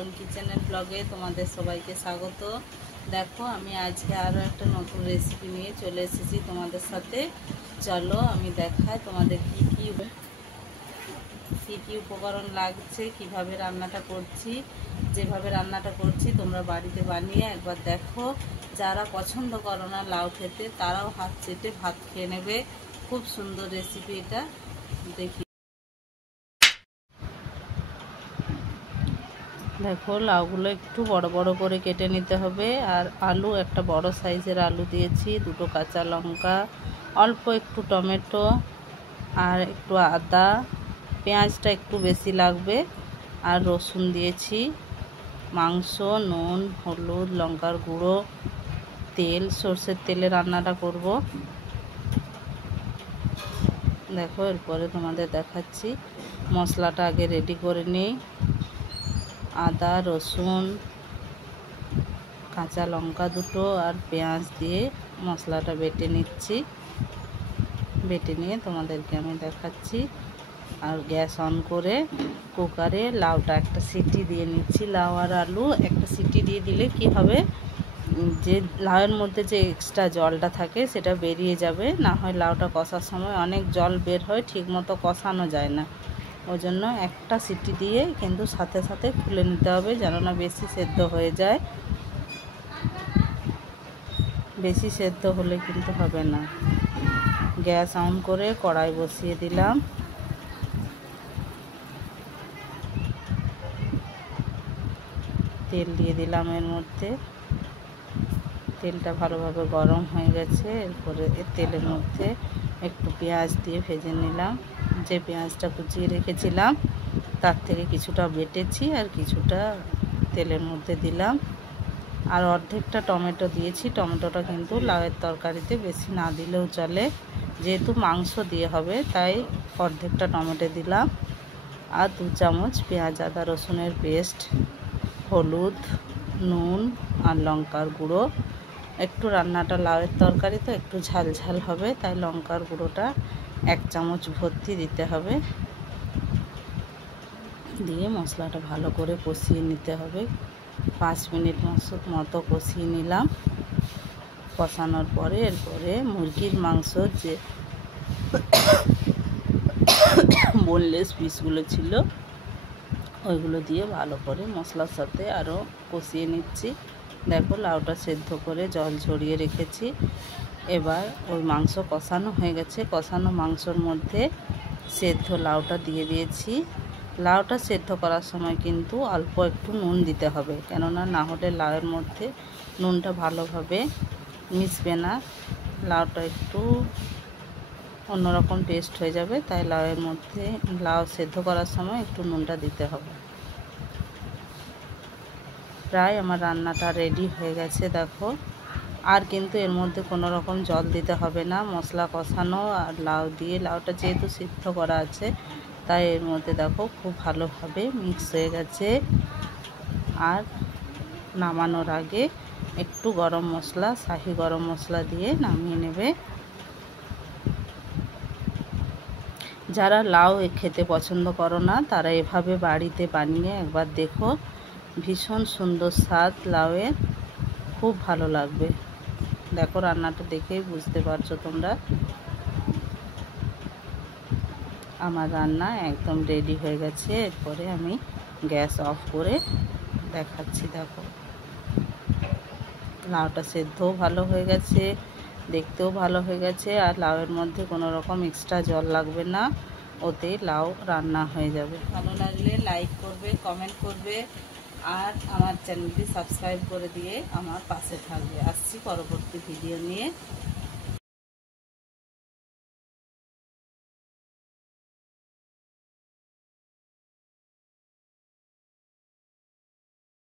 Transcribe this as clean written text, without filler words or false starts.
Chandan kitchen and ব্লগে তোমাদের সবাইকে স্বাগত। দেখো আমি আজকে আরও একটা নতুন রেসিপি নিয়ে চলে এসেছি তোমাদের সাথে। চলো আমি দেখাই তোমাদের কি কি উপকরণ লাগছে, কিভাবে রান্নাটা করছি। যেভাবে রান্নাটা করছি তোমরা বাড়িতে বানিয়ে একবার দেখো। যারা পছন্দ করো না লাউ খেতে তারাও হাত চেটে ভাত খেয়ে নেবে। খুব সুন্দর রেসিপি এটা। দেখি দেখো, লাউগুলো একটু বড় বড় করে কেটে নিতে হবে। আর আলু একটা বড় সাইজের আলু দিয়েছি, দুটো কাঁচা লঙ্কা, অল্প একটু টমেটো আর একটু আদা, পেঁয়াজটা একটু বেশি লাগবে, আর রসুন দিয়েছি, মাংস, নুন, হলুদ, লঙ্কার গুঁড়ো, তেল, সর্ষের তেলে রান্নাটা করব। দেখো এরপরে তোমাদের দেখাচ্ছি। মশলাটা আগে রেডি করে নিই। আদা, রসুন, কাঁচা লঙ্কা দুটো আর পেঁয়াজ দিয়ে মশলাটা বেটে নিচ্ছি। বেটে নিয়ে তোমাদেরকে আমি দেখাচ্ছি। আর গ্যাস অন করে কুকারে লাউটা একটা সিটি দিয়ে নিচ্ছি। লাউ আর আলু একটা সিটি দিয়ে দিলে কি হবে, যে লাউয়ের মধ্যে যে এক্সট্রা জলটা থাকে সেটা বেরিয়ে যাবে। না হয় লাউটা কষার সময় অনেক জল বের হয়, ঠিক মতো কষানো যায় না। ওই জন্য একটা সিটি দিয়ে কিন্তু সাথে সাথে খুলে নিতে হবে, যেন না বেশি সেদ্ধ হয়ে যায়। বেশি সেদ্ধ হলে কিন্তু হবে না। গ্যাস অন করে কড়াই বসিয়ে দিলাম। তেল দিয়ে দিলাম এর মধ্যে। তেলটা ভালোভাবে গরম হয়ে গেছে। এরপরে তেলের মধ্যে একটু পেঁয়াজ দিয়ে ভেজে নিলাম। যে পেঁয়াজটা কুচিয়ে রেখেছিলাম তার থেকে কিছুটা বেটেছি আর কিছুটা তেলের মধ্যে দিলাম। আর অর্ধেকটা টমেটো দিয়েছি। টমেটোটা কিন্তু লাউয়ের তরকারিতে বেশি না দিলেও চলে, যেহেতু মাংস দিয়ে হবে তাই অর্ধেকটা টমেটো দিলাম। আর 2 চামচ পেঁয়াজ আদা রসুনের পেস্ট, হলুদ, নুন আর লঙ্কার গুঁড়ো। একটু রান্নাটা লাউয়ের তরকারি তো একটু ঝাল ঝাল হবে, তাই লঙ্কার গুঁড়োটা 1 চামচ ভর্তি দিতে হবে। দিয়ে মশলাটা ভালো করে কষিয়ে নিতে হবে। 5 মিনিট মতো কষিয়ে নিলাম। কষানোর পরে এরপরে মুরগির মাংস যে বোনলেস পিসগুলো ছিল ওইগুলো দিয়ে ভালো করে মশলার সাথে আরও কষিয়ে নিচ্ছি। দেখো লাউটা সেদ্ধ করে জল ঝরিয়ে রেখেছি। এবার ওই মাংস কষানো হয়ে গেছে। কষানো মাংসর মধ্যে সেদ্ধ লাউটা দিয়ে দিয়েছি। লাউটা সেদ্ধ করার সময় কিন্তু অল্প একটু নুন দিতে হবে, কেননা না হলে লাউয়ের মধ্যে নুনটা ভালোভাবে মিশবে না। লাউটা একটু অন্যরকম টেস্ট হয়ে যাবে, তাই লাউয়ের মধ্যে লাউ সেদ্ধ করার সময় একটু নুনটা দিতে হবে। প্রায় আমার রান্নাটা রেডি হয়ে গেছে। দেখো, আর কিন্তু এর মধ্যে কোনো রকম জল দিতে হবে না। মশলা কষানো আর লাউ দিয়ে, লাউটা যেহেতু সিদ্ধ করা আছে তাই এর মধ্যে দেখো খুব ভালোভাবে মিক্স হয়ে গেছে। আর নামানোর আগে একটু গরম মশলা, শাহি গরম মশলা দিয়ে নামিয়ে নেবে। যারা লাউ খেতে পছন্দ করো না তারা এভাবে বাড়িতে বানিয়ে একবার দেখো। ভীষণ সুন্দর স্বাদ লাউয়ের, খুব ভালো লাগবে। দেখো রান্নাটা দেখেই বুঝতে পারছো তোমরা। আমার রান্না একদম রেডি হয়ে গেছে। এরপরে আমি গ্যাস অফ করে দেখাচ্ছি। দেখো লাউটা সেদ্ধও ভালো হয়ে গেছে, দেখতেও ভালো হয়ে গেছে। আর লাউয়ের মধ্যে কোনো রকম এক্সট্রা জল লাগবে না, ওতেই লাউ রান্না হয়ে যাবে। ভালো লাগলে লাইক করবে, কমেন্ট করবে আর আমার চ্যানেলটি সাবস্ক্রাইব করে দিয়ে আমার পাশে থাকবে। আসছি পরবর্তী ভিডিও নিয়ে।